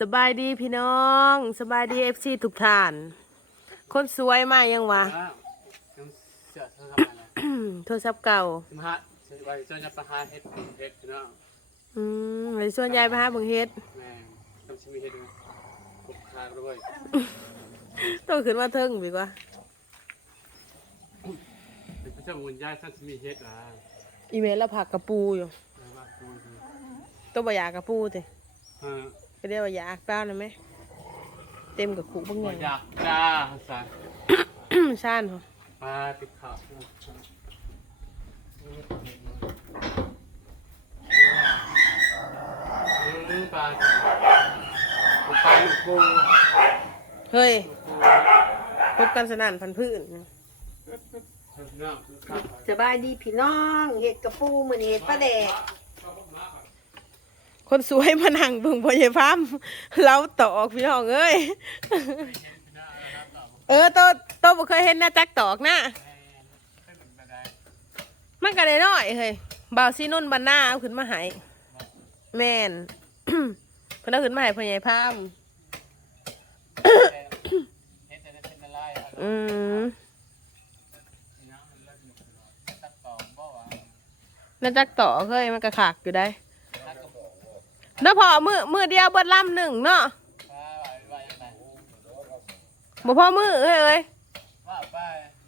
สบายดีพี่น้อง สบายดีเอฟซีทุกท่าน คนสวยมากยังวะอ้าวยังเสือเธอทำอะไรโทรศัพท์เก่าสิมาฮะสิไปจนจะประหารเฮ็ดเฮ็ดพี่น้องอืมเลยส่วนใหญ่ไปหาเบิ่งเฮ็ดแม่งต้องชิมีเฮ็ดนะกบทางด้วยต้องขึ้นมาเทิงดีกว่าเป็นพระเจ้ามุนย้ายท่านชิมีเฮ็ดอะอีเมลแล้วผักกระปูอยู่เอาว่าดูดูตัวบ่อยากกระปูติเออ ก็เรียกว่าอยากเปล่านะไหมเต็มกับขู่บางอบ่ย่างอยากจ้าสารซ่านเหรอมาติดข่าวอืมปลาปลาลูกปูเฮ้ยลูกปูพบกันสนั่นพันพื้นพี่น้องข้าวสบายดีพี่น้องเห็ดกระปูมือนี้เห็ดปลาแดก คนสวยมานั่งเบิ่งพ่อใหญ่พามเล้าตอกพี่น้องเอ้ยเออโตโตบ่เคยเห็นหน้าจักตอกนะมันก็ได้น้อยเฮ้ยบ่าวซีนุ่นบันหน้าเอาขึ้นมาให้แม่นเพิ่นเอาขึ้นมาให้พ่อใหญ่พามเฮ็ดแต่ได้เป็นอะไรอะอืมน้ำมันเลิกอยู่ตัดต่อบ่ว่าหน้าจักตอกเฮ้ยมันก็ขากอยู่ได้ตัดกระบอก แล้วพอมือมือเดียวเบิดลำหนึ่งเนาะว่าว่อมือเฮ้ยเอ้ย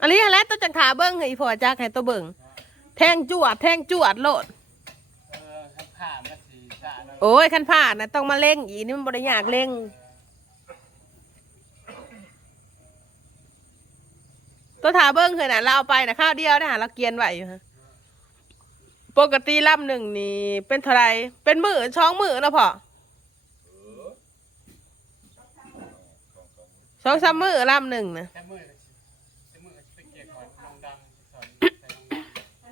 อันนี้แหละตัวจังขาเบิ่งให้พ่อจักให้ตัวเบิ่งแทงจวด แทงจวดโลดเออข้าผ่ามันสีสะเลยโอ้ยคันผ่านนะต้องมาเล่งอีนี่มันบริยากเล่งตัวถาเบิ้งเคยนะเราเอาไปนะข้าวเดียวนะเราเกียนไหวอยู่ฮะ ปกติลำหนึ่งนี่เป็นเท่าไรเป็นมือช่องมือเนาะพ่อสองสามมือลำหนึ่งนะแต่มือแต่มือไปเกี่ยวกับน้องดำสอนใส่น้องด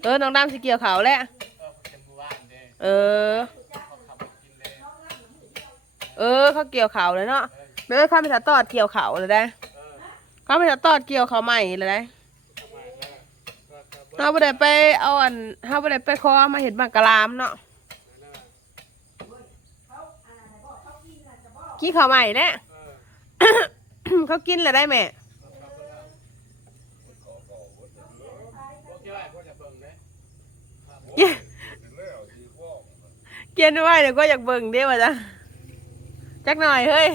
ำเออน้องดำสิเกี่ยวเขาวแหละเออเป็นมือว่านเด้เออเขาขับกินเลยเออเขาเกี่ยวเขาวเลยเนาะไม่ว่าข้าไปถัดตอดเกี่ยวเขาวเลยได้เออข้าไปถัดตอดเกี่ยวเขาวใหม่เลยได้ ทำไมแล้วว่าก็บ่ เฮาบ่ได้ไปเอาอันเฮาบ่ได้ไปขอมาเห็นบังกะลามเนาะนั่นน่ะกินข้าวใหม่แน่เออเขากินแล้วได้แม่โอเคไว้พ่อจะเบิ่งเด้เกียเกียนไว้เดี๋ยวก็อยากเบิ่งเด้ว่าจ้ะจักหน่อยเฮ้ย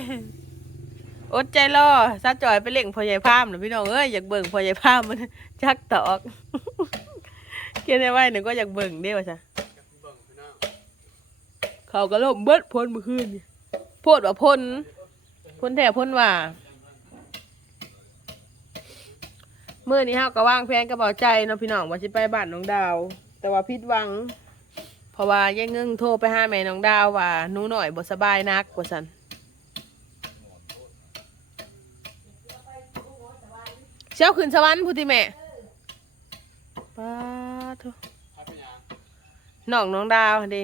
อดใจรอซาจอยไปเล่งพ่อใหญ่พามน่ะพี่น้องเอ้ยอยากเบิ่งพ่อใหญ่พามมันจักตอกเกียนไว้เดี๋ยวก็อยากเบิ่งเด้ว่าจ้ะเบิ่งพี่น้องเขาก็ล่มเบิดพ้นเมื่อคืนโพดว่าพ้นพ้นแท้พ้นว่าเมื้อนี้เฮาก็ว่างแผนกระเป๋าใจเนาะพี่น้องว่าสิไปบ้านน้องดาว แต่ว่าผิดหวัง เพราะว่ายายเงิงโทรไปหาแม่น้องดาวว่าหนูหน่อยบ่สบายนักว่าซั่น เช้าขึ้นสวรรค์พุทธิแม่ป้าโทให้เป็นหยังน้องน้องดาวหั่นเดิ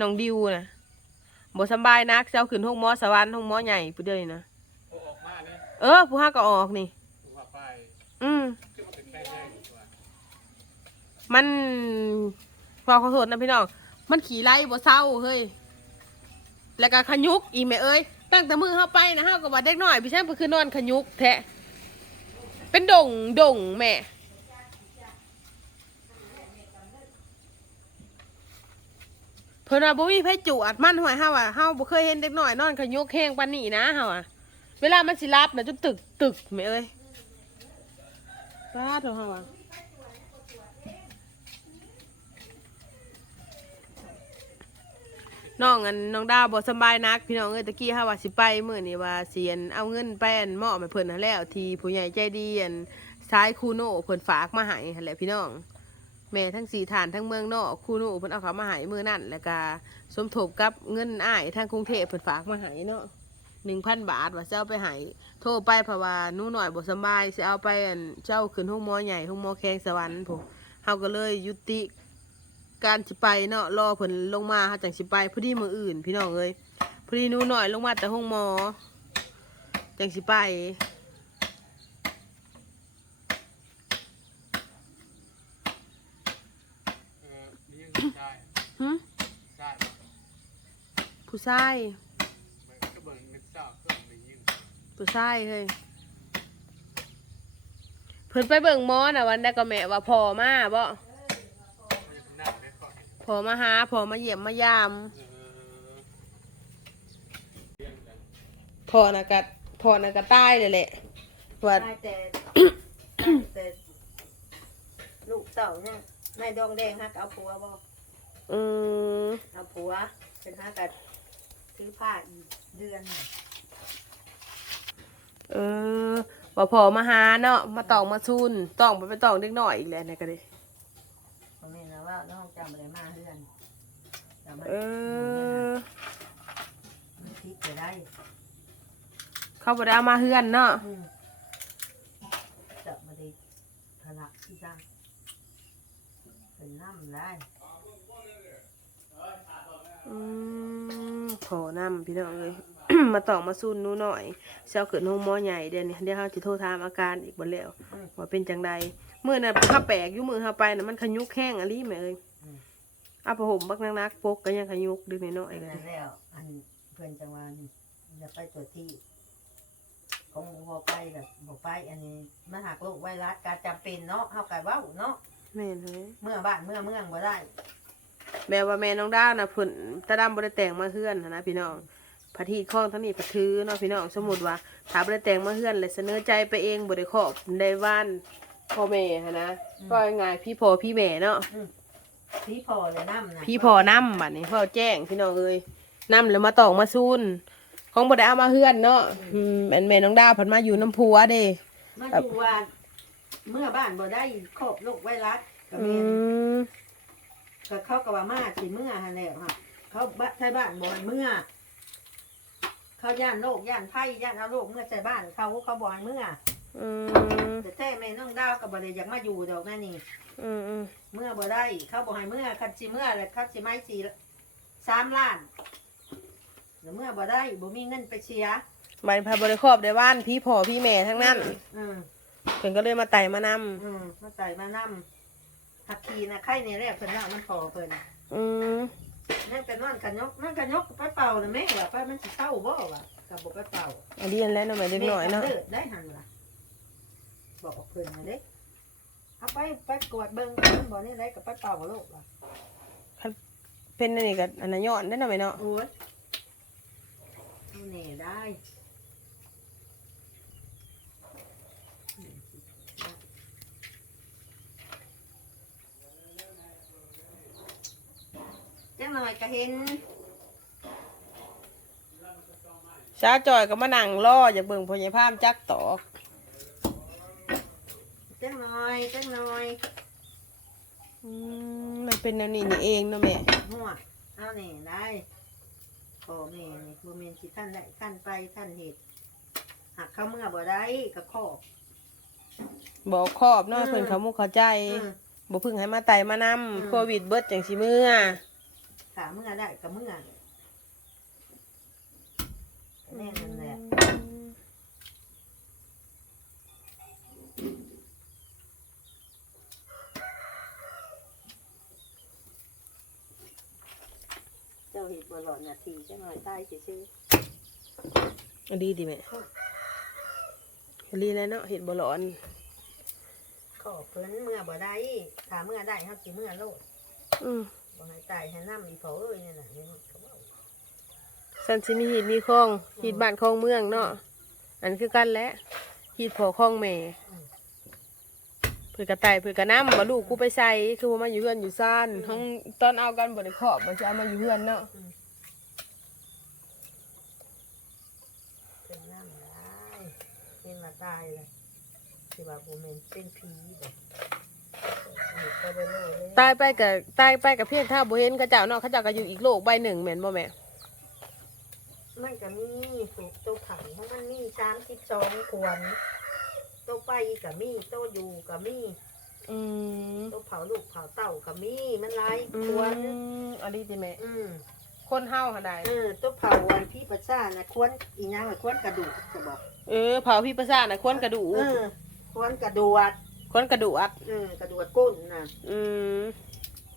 น้องดิวน่ะบ่สำบายนักเช้าขึ้นห้องหมอสวรรค์ห้องหมอใหญ่ผู้เดียวนี่นะโอ้ออกมาเด้เออผู้ห้าก็ออกนี่ผู้ว่าไปอืมคือมันเป็นแป้งแห้งอยู่ตัวมันพอขอโทษนะพี่น้อง มันขี่ไล่บ่เศร้าเฮ้ย แล้วก็ขยุกอีแม่เอ้ย ตั้งแต่มือเข้าไปนะฮะก็ว่าเด็กน้อยพี่ช่างก็คือนอนขยุกแทะ เป็นดงดงแม่ เพิ่นว่าบ่มีไผจูอัดมันหอยเฮาอะเฮาบ่เคยเห็นเด็กน้อยนอนขยุกแห้งปานนี้นะเฮาอะ เวลามันสิรับน่ะจนตึกตึกแม่เอ้ยป้าดเถอะเฮาอะ น้องอันน้องดาวบ่สบายนัก พี่น้องเอ้ยตะกี้เฮาว่าสิไปมื้อนี้ว่าสิอันเอาเงินไปอันมอบให้เพิ่นนั่นแล้ว ทีผู้ใหญ่ใจดีอันซ้ายคูโน่เพิ่นฝากมาให้หั่นแหละพี่น้อง แม่ทั้งสี่ฐานทั้งเมืองนอกคูโน่เพิ่นเอาเขามาให้มื้อนั้นแล้วก็สมทบกับเงินอ้ายทางกรุงเทพเพิ่นฝากมาให้เนาะ1,000บาทว่าเจะเอาไปให้โทรไปเพราะว่าหนูน้อยบ่สบายสิเอาไปอันเจ้าขึ้นห้องหมอใหญ่ห้องหมอแขงสวรรค์พุ่นเฮาก็เลยยุติ การสิไปเนาะรอเพิ่นลงมาหาจังสิไปพอดีมืออื่น พี่น้องเอ้ยพอดีหนูหน่อยลงมาแต่ห้องหมอ จังสิไปเออนี่ยังได้หึได้ผู้ชายมันก็เบิ่งผู้ชายเฮ้ยเพิ่นไปเบิ่งหมอน่ะวันได้ก็แม่ว่าพ่อมาบ่ มันจะเป็นหน้าได้ก่ อนพ่อมาหาพ่อมาเยี่ยมมายามเออเรื่องกันพ่อน่ะก็พ่อน่ะก็ตายเลยแหละว่าได้แต่แต่ลูกเต่าเนี่ยนายดองแดงฮักเอาผัวบ่อืมเอาผัวเป็นฮักกัซื้อผ้าอีกเดือนหนึ่งเออว่าพ่อมาหาเนาะมาตองมาซุนต้องไปไปตองเด็กน้อยอีกแล้วเนี่ยก็ดิผมเห็นแล้ วว่าน้องจำอะไรมาเดือนจำมันเออมันคิดจะได้เขาบ่ได้เอามาเฮือนเนาะอืมจับมาดีพลักที่จ้างเป็นน้ำได้อืมพอนำพี่น้องเอ้ยมาตองมาซุนหนูหน่อยเช้าเกิดห้องหมอใหญ่เดี๋ยวนี้เดี๋ยวเขาจะโทรถามอาการอีกบ่แล้วว่าเป็นจังใด มื้อน่ะข้าแปลกอยู่มือเฮาไปน่ะมันขยุกแห้งอะลีแม่เอ้ยเอาผ้าห่มบักนักๆปกก็ยังขยุกดึกน้อยๆแล้กันวแล้วอันเพื่อนจังหวะนี่จะไปตัวจที่ของบัวไปแบบบัวไปอันนี้มันหักโรคไวรัสการจำเป็นเนาะเฮากับว่าเนาะแม่นเฮ้ยเมื่อบ้านเมื่อเมืองบ่ได้แม่ว่าแม่น้องดาวน่ะเพิ่นตาดำบ่ได้แต่งมาเฮือนหั้นนะพี่น้องพระทีข้องทั้งนี้พระถือเนาะพี่น้องสมมุติว่าถ้าบ่ได้แต่งมาเฮือนเลยเสนอใจไปเองบ่ได้ครอบได้ว่าน พ่อแม่หั้นนะก็ง่ายๆพี่พ่อพี่แม่เนาะพี่พอเลยน้ำนะพี่พ่อนำบัดนี้พ่อแจ้งพี่น้องเอ้ยนำแล้วมาตอกมาซูนของบ่ได้เอามาเฮือนเนาะอืมแม่นแม่น้องดาวเพิ่นมาอยู่น้ำผัวเด้มันอยู่ว่าเมื่อบ้านบ่ได้ครอบโรคไวรัสก็อืแม่นมก็เขาก็ว่ามาสิเมื่อหั่นแหละค่ะเขาบ้านใช้บ้านบ่ให้เมื่อ เขาย่านโรคย่านไผ่ย่านเอาโรคเมื่อใส่บ้านเขาเขาบ่ให้เมื่อ อืมแต่แท้แม่น้องดาวก็บ่ได้อยากมาอยู่ดอกนั่นนี่ อืมอืมเมื่อบ่ได้เขาบ่ให้เมื่อคันสิเมื่อแล้วเขาสิไม่สิสามล้านแล้วเมื่อบ่ได้บ่มีเงินไปเสียบัดนี้พาบ่ได้ครอบได้ว่านพี่พ่อพี่แม่ทั้งนั้นอืมเพิ่นก็เลยมาไต่มานำอืมมาใส่มานำหักขีนะไข่ในแรกเพิ่นว่ามันพอเพิ่นอืมนั่นก็นอนกันยกนั่นก็ยกไปเป่าน่ะแม่ว่าไปมันสิเศร้าบ่วะก็บ่ไปเป่าอันนี้อันแล้วเนาะแม่เด็กน้อยเนาะแม่ก็ลิได้หันล่ะ บอกเพิ่นน่ะเด้เอาไปไปกวดเบิ่งบ่นี่ได้ก็ไปเป่าโลกว่ะเป็นอันนี้ก็อันนั้นย้อนได้เนาะแม่เนาะโอ้ยเอาแน่ได้จังหน่อยก็เห็นชาจอยก็มานั่งรออยากเบิ่งพ่อใหญ่พามจักตอกจังหน่ อยจังหน่อยอืมมันเป็นแนวนี้นี่เองเนาะแม่หัวเอาแน่ได้พ่อแม่นี่บ่แม่นสิท่านได้ท่านไปท่านเฮ็ดหากเขาเมื่อบ่ได้ก็ขอบบอกครอบเนาะอืมเพิ่นเขามุกเข้าใจอืม บ่เพึ่งให้มาไต่มานำอืมโควิดเบิดจังสิเมื่อถ้าเมื่อได้ก็เมื่อแน่นั่นแหละเเฮ็ดบ่หลอดนาทีจังหน่อยตายซื่ออันดีดีแม่อันดีแล้วเนาะเห็ดบ่ร้อนๆขอเพิ่นเมื่อบ่ได้ถ้าเมื่อได้เฮาสิเมื่อโลดอืมบ่ให้ตายให้น้ำอีพอเอ้ยนั่นน่ะนี่มันก็เว้าสันสิมีหีดมีคลองหีดบ้านคลองเมืองเนาะอันคือกันแหละหีดพอคลองแม่เพื่อกระต่ายเพื่อกระน้ำบ่ลูกกูไปใส่คือว่ามาอยู่เฮือนอยู่ซ่านห้องตอนเอากันบ่ได้ขอบบ่จะเอามาอยู่เฮือนเนาะเป็นน้ำได้เป็นมาตายเลยที่ว่าบ่แม่นเป็นผีเด้อเออก็ได้รู้เลยตายไปกับตายไปกับเพียงถ้าบ่เห็นเขาเจ้าเนาะเขาเจ้าก็อยู่อีกโลกใบหนึ่งแม่นบ่แม่มันก็มีสูบตัวถังเพราะมันมีสามสิบสองขวน ตัวไปก็มีตัวอยู่ก็มีอืมตัวเผาลูกเผาเต่าก็มีมันหลายอืขวนมอันนี้ติแม่อืมคนเฮาหั่นใดเออตัวเผาวันพี่ประชานะควรอีหยังล่ะควรกระดูกจะบอกเออเผาพี่ประสาทน่ะคนกระดูกเออควรกระดูกคนกระดูกอัดเออกระดูกก้นน่ะ อืม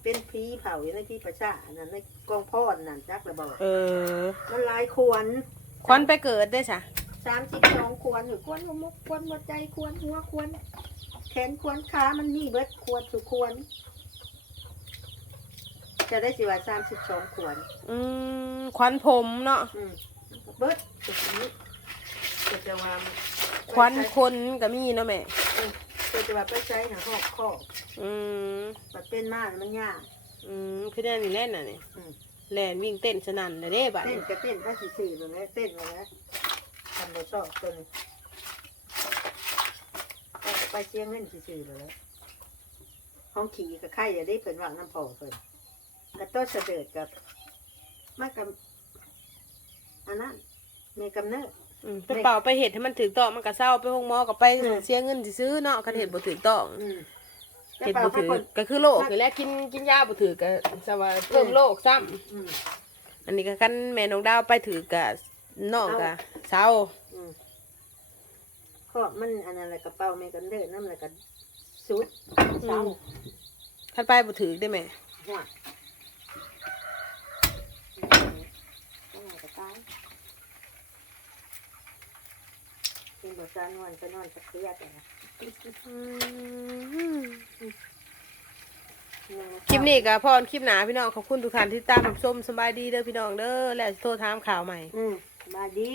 เป็นผีเผาอยู่ในพี่ประชานั่นในกองพ่อนนั่นจักระบอกเออมันหลายควรควันไปเกิดได้ซะ สามสิบสองควรหรือควรหัวมุกควรหัวใจควรหัวควรแขนควรขามันมีเบิดควรสุควร จะได้สิว่าสามสิบสองควรอืมควันผมเนาะอืมเบิดจุดนี้จะจะว่าควันคนก็มีเนาะแม่จะจะว่าไปใช้หนังหอกข้ออืมมันเป็นมากมันยากอืมคือแน่นี่แล่นน่ะนี่อืมแล่นวิ่งเต้นสนั่นเลยเด้บัดเต้นนี้ก็เต้นก็สี่สี่เลยนะเต้นเลยนะ ทำโดยชอบตัวนี้ก็ไปเชียงเล่นสี่สี่เลยนะห้องขี่กับไข่อย่าได้เป็นว่าน้ำพอเพิ่นกระโต้นเสด็จกับมากับอันนั้นเมกำเนิดอืมไปเป่าไปเห็ดให้มันถึกต้องมันก็เศร้าไปห้องหมอก็ไปอืมเสียเงินสิซื้อเนาะคันเห็ดบ่ถึกต้องอืมเห็ดบ่ถือก็คือโรคคือแรกกินกินยาบ่ถือก็สว่าเพิ่มโรคซ้ำอืมอันนี้ก็คันแม่น้องดาวไปถือก็น้องก็เศร้า อืมขอบมันอันนั้นอะไรกระเป๋าเมกำเนิดน้ำอะไรกันสุดเศร้าคันไปบ่ถือได้ไหมหัวอืมก็ตายกินบะจานนอนก็นอนจะเครียดอะนะคลิปนี้ก็พอคลิปหนาพี่น้องขอบคุณทุกท่านที่ตามรับชมสบายดีเด้อพี่น้องเด้อแล้วสิโทรถามข่าวใหม่ อืมมาดี